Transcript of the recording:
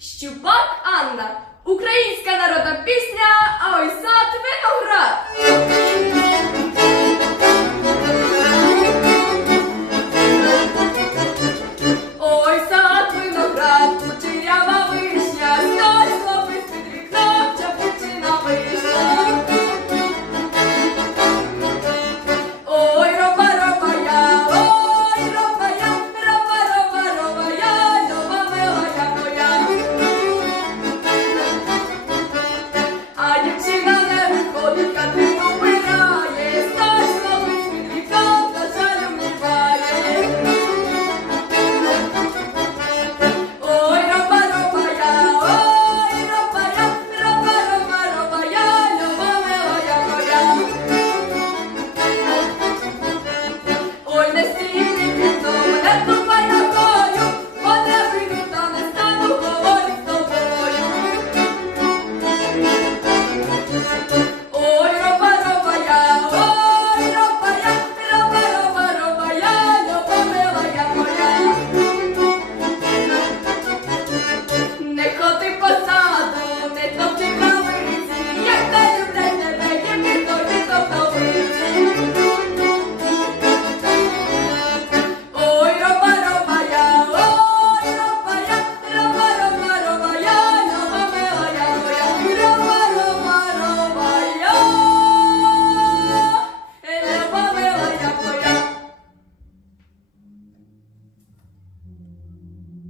Щупак Анна. Українська народна пісня, а ой сад.